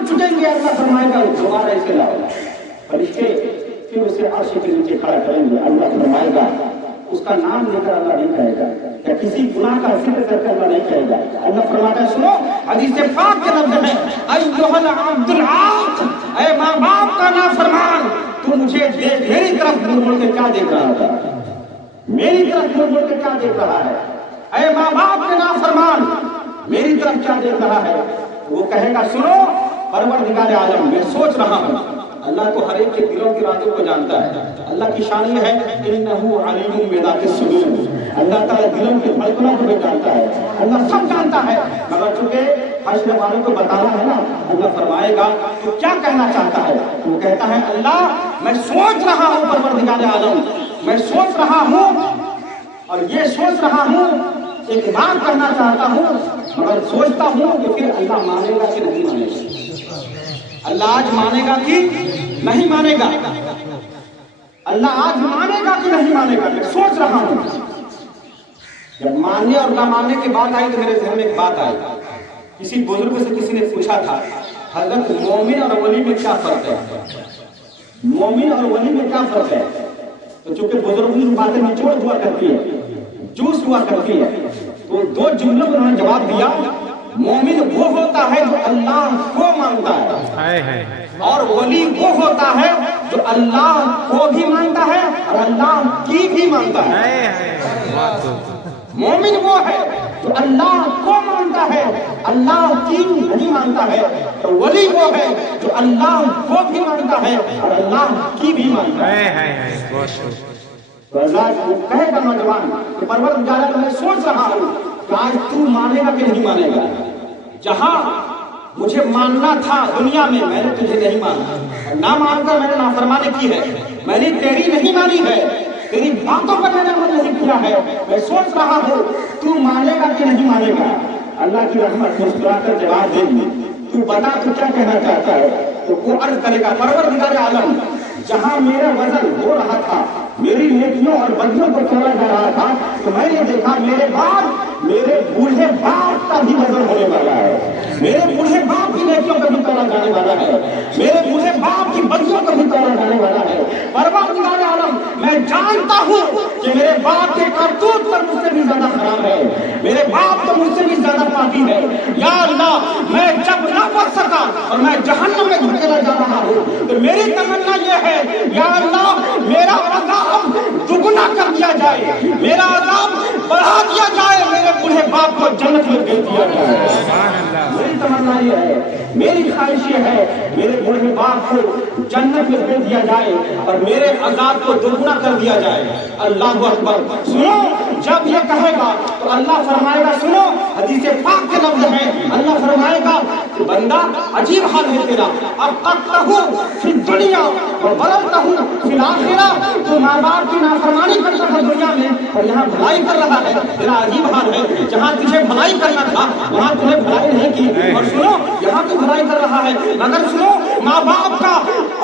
हाथ झुकेंगे, अल्लाह फरमाएगा दोबारा इसे लाओ। फरिश्ते फिर उसे अर्श के नीचे खड़ा करेंगे, अल्लाह फरमाएगा उसका नाम लेकर अल्लाह नहीं कहेगा, या किसी गुनाह का जिक्र करके अल्लाह नहीं कहेगा। अल्लाह फरमाता है, सुनो हदीस पाक के लफ्ज है, अय्युहल अब्दुल आक, ऐ माँ बाप का नाफरमान, तू मुझे देख, मेरी तरफ मुड़ मुड़ के क्या देख रहा था, मेरी तरफ मुड़ मुड़ के क्या देख रहा है, ऐ माँ बाप के नाफरमान, मेरी तरफ क्या देख रहा है। वो कहेगा, सुनो परवरदिगार आलम, मैं सोच रहा हूँ। अल्लाह तो हर एक के दिलों की रातों को जानता है। अल्लाह की शान ये है, इन्नहु अलीमुम बिज़ातिस सुदूर, अल्लाह ताला दिलों की धड़कनों को भी जानता है, अल्लाह सब जानता है। मगर चूंकि हश्र वालों को बताना है ना, अल्लाह फरमाएगा तो क्या कहना चाहता है। वो कहता है, अल्लाह मैं सोच रहा हूँ परवरदिगार आलम, मैं सोच रहा हूँ और ये सोच रहा हूँ, एक बात करना चाहता हूँ, मगर सोचता हूँ कि फिर अल्लाह मानेगा कि नहीं मानेगा, अल्लाह आज मानेगा कि नहीं मानेगा, अल्लाह आज मानेगा कि नहीं मानेगा, मैं सोच रहा हूँ। जब मानने और ना मानने की बात आई तो मेरे ज़हन में एक बात आई। किसी बुजुर्ग से किसी ने पूछा था, हजरत मोमिन और वली में क्या फर्क है, मोमिन और वली में क्या फर्क है। तो चूंकि बुजुर्गों की बातें निचोड़ हुआ करती है, जूस हुआ करती है, तो दो जुमलों में उन्होंने जवाब दिया, मोमिन वो होता है जो अल्लाह को मानता है, और वली वो होता है जो अल्लाह को भी मानता है और अल्लाह की भी मानता है। मोमिन वो है जो अल्लाह को मानता है, अल्लाह की नहीं मानता है, और वली वो है जो अल्लाह को भी मानता है और अल्लाह की भी मानता है। कहेगा नौजवान कि परवरदिगार मैं सोच रहा हूँ कि आज तू मानेगा कि नहीं मानेगा। जहां मुझे मानना था दुनिया में, मैंने तुझे नहीं माना, ना मानकर मैंने नाफरमानी की है, मैंने तेरी नहीं मानी है, तेरी बातों पर मैंने अमल नहीं किया है। मैं सोच रहा हूँ तू मानेगा कि नहीं मानेगा। अल्लाह की रहमत मुस्कुराकर जवाब देगी, तू बता तू क्या कहना चाहता है। तो वो अर्ज करेगा, परवरदिगार आलम, जहां मेरा वजन हो रहा था, मेरी नेकियों और बदियों को तोड़ा जा रहा था, तो मैंने देखा मेरे बाप, मेरे बूढ़े बाप का भी वजन होने वाला है, मेरे बूढ़े बाप की नेकियों को भी तोड़ा जाने वाला है, मेरे बूढ़े बाप की बदियों को भी तोड़ा जाने वाला है। परवरदिगार आलम, मैं जानता हूँ कि मेरे बाप के करतूत पर मुझसे भी ज्यादा खराब है, मेरे बाप तो मुझसे भी ज्यादा पापी है। या अल्लाह, मैं जब ना बच सका और मैं जहन्नम में धकेला जा रहा हूँ, तो मेरी तमन्ना यह है, या अल्लाह मेरा अज़ाब दुगना कर दिया जाए, मेरा अज़ाब बढ़ा दिया जाए, मेरे बूढ़े बाप को जन्नत में भेज दिया जाए। मेरी तमन्ना यह है, मेरी ख्वाहिश यह है, मेरे बूढ़े बाप को जन्नत में भेज दिया जाए और मेरे अज़ाब को दुगना कर दिया जाए। अल्लाहु अकबर। सुनो, जब ये कहेगा तो अल्लाह फरमाएगा, सुनो हदीस पाक के लफ्ज़ है, अल्लाह फरमाएगा कि बंदा अजीब हाल है तेरा, अब तकतहु फी दुनिया और बलगतहु फिल आखिरा, तो माँ बाप की नाफरमानी करता था दुनिया में और यहाँ भलाई कर रहा है। तेरा अजीब हाल है, जहाँ तुझे भलाई करना था वहाँ तुझे भलाई नहीं की, और सुनो यहाँ तू भलाई कर रहा है। मगर सुनो, माँ बाप का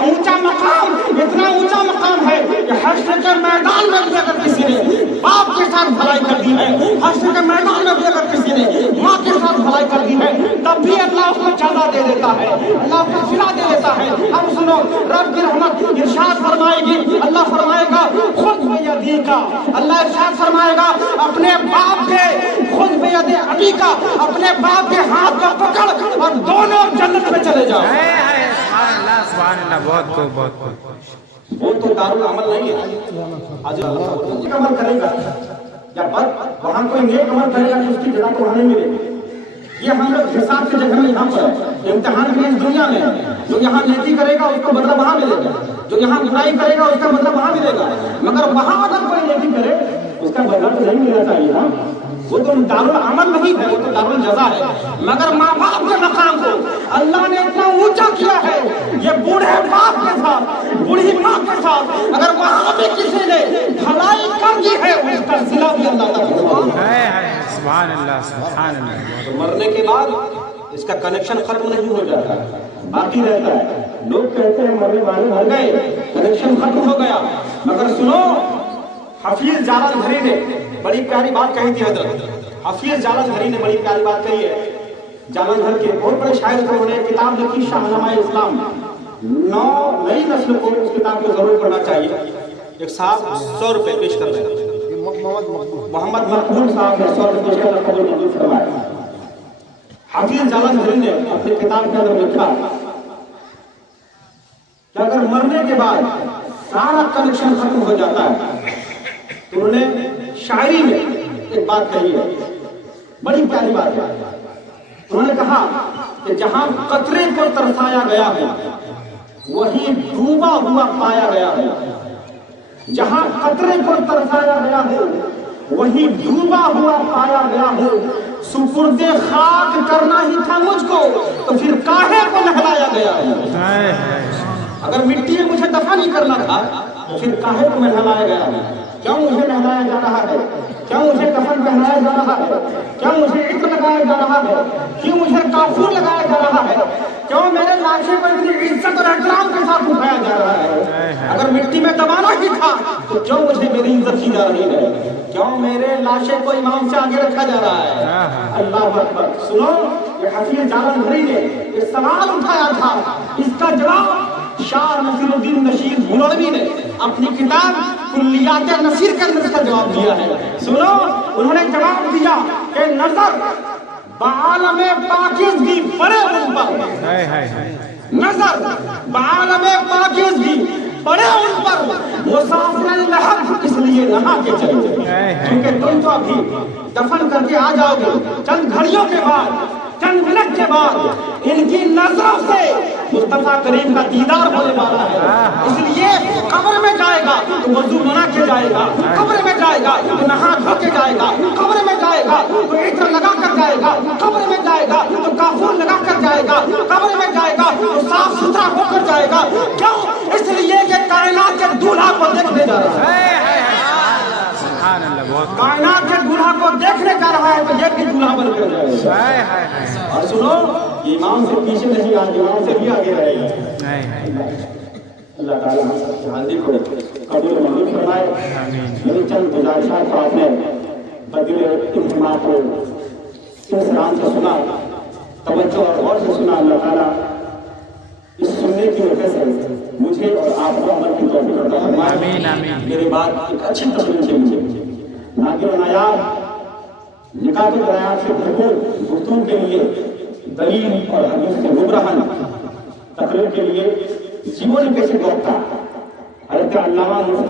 ऊंचा मकाम, इतना ऊंचा मकाम है कि हश्र के मैदान में भी अगर किसी ने बाप के साथ भलाई कर दी है, हश्र के मैदान में भी अगर किसी ने माँ के साथ भलाई कर दी है, तब भी अल्लाह उसको जज़ा दे देता है, अल्लाह उसको सिला दे देता है। अब सुनो, रब की रहमत इरशाद फरमाएगी, अल्लाह फरमाएगा खुद बियदीका, अल्लाह इरशाद फरमाएगा अपने बाप के, खुद बियदे अबी का, अपने बाप के हाथ का पकड़ और दोनों जन्नत में चले जाओ। बहुत वो तो दारुल अमल नहीं है, आज अमल करेगा या वहां कोई नेक अमल करेगा तो उसकी जगह तो वहां नहीं मिलेगी। ये हम लोग हिसाब से जगह में यहाँ पर है, इम्तिहान में इस दुनिया में जो यहाँ नेकी करेगा उसको बदला वहां मिलेगा, जो यहाँ बुराई करेगा उसका बदला वहां मिलेगा। मगर वहां अगर कोई नेकी करे उसका बदला तो नहीं मिलना चाहिए ना, वो तो दारुल अमल नहीं है, वो तो दारुल जज़ा है। मगर माँ बाप के मकाम को अल्लाह ने इतना ऊंचा किया है, ये बूढ़े बाप के साथ, बूढ़ी माँ के साथ अगर वहां भी किसी ने भलाई कर दी है, उसका सिला भी अल्लाह का सुभान अल्लाह, सुभान अल्लाह। तो मरने के बाद इसका कनेक्शन खत्म नहीं हो जाता, बाकी रहता है। लोग कहते हैं मरने वाले मर गए, कनेक्शन खत्म हो गया। मगर सुनो, हफीज जालंधरी ने बड़ी प्यारी बात कही थी, हजरत हफीज जालंधरी ने बड़ी प्यारी बात कही है। जालंधर के बहुत बड़े शायर थे, उन्होंने किताब लिखी शाहनामाए इस्लाम। नई नस्ल को उस किताब को जरूर पढ़ना चाहिए। एक साहब 100 रुपए पेश कर रहे हैं, मोहम्मद मकबूल साहब ने 100 रुपए पेश कर कबूल मंजूर फरमाया। हाफिज जालंधरी ने अपनी किताब के अंदर लिखा कि अगर मरने के बाद सारा कनेक्शन खत्म हो जाता है, तो उन्होंने शायरी में एक बात कही है, बड़ी प्यारी बात है। उन्होंने कहा कि जहां कतरे को तरसाया गया है वही डूबा हुआ पाया गया है, जहां कतरे को तरसाया गया है वही डूबा हुआ पाया गया है। सुपुर्दे खाक करना ही था मुझको, तो फिर काहे को नहलाया गया है। अगर मिट्टी में मुझे दफन ही करना था, तो फिर काहे को नहलाया गया है। क्यों मुझे नहलाया जा रहा है, क्यों मुझे कफन पहनाया जा रहा है, क्यों मुझे इत्र लगाया जा रहा है, क्यों मुझे काफूर लगाया जा रहा है, क्यों मेरे लाशे पर इतनी इज्जत और एहतराम के साथ उठाया जा रहा है। अगर मिट्टी में दबाना ही था, तो क्यों मुझे मेरी इज्जत की जा रही है, क्यों मेरे लाशे को इमाम से आगे रखा जा रहा है। अल्लाह अकबर। सुनो, ये हाफिज जालंधरी ने एक सवाल उठाया था, इसका जवाब शाह नसीरुद्दीन नशीर बुलरवी ने अपनी किताब कुल्लियात नसीर के अंदर इसका जवाब दिया है। सुनो, उन्होंने जवाब दिया कि नजर बालमे पाकीज़गी पड़े उन पर, नजर बालमे पाकीज़गी पड़े उन पर, मुसाफिर लहर इसलिए नहा के चले, क्योंकि तुम तो अभी दफन करके आ जाओगे, चंद घड़ियों के बाद, चंद मिनट के बाद इनकी नजरों से मुस्तफा करीम का दीदार होने वाला है। इसलिए कब्र में जाएगा तो वजू बना के जाएगा, कब्र में जाएगा तो नहा धो के जाएगा, कब्र में जाएगा तो इत्र लगा कर जाएगा, कब्र में जाएगा तो काफूर लगा कर जाएगा, कब्र में जाएगा तो साफ सुथरा होकर जाएगा। क्यों? इसलिए कि कायनात के दूल्हा को देखने जा रहा है, कायनात के दूल्हा को देखने जा रहा है, तो ये भी दूल्हा बनकर जाएगा। और सुनो, इमाम से पीछे नहीं, आज इमाम से भी आगे रहेगा। अल्लाह ताला हम सबकी हाजिरी को कबूल मंजूर फरमाए। मेरी चंद गुजारिशात को आपने बदले इंतजाम को इस राम से सुना, तवज्जो और गौर से सुना। अल्लाह ताला इस सुनने की वजह से मुझे और आपको अमल की तौफीक अता फरमाए। मेरी बात एक अच्छी तस्वीर से मुझे नागिर नायाब निकात बयान से भरपूर गुफ्तगू के लिए, दलील और हदीस के मुबरहन तकरीर के लिए जीवन कैसे गौता हज़रत अल्लामा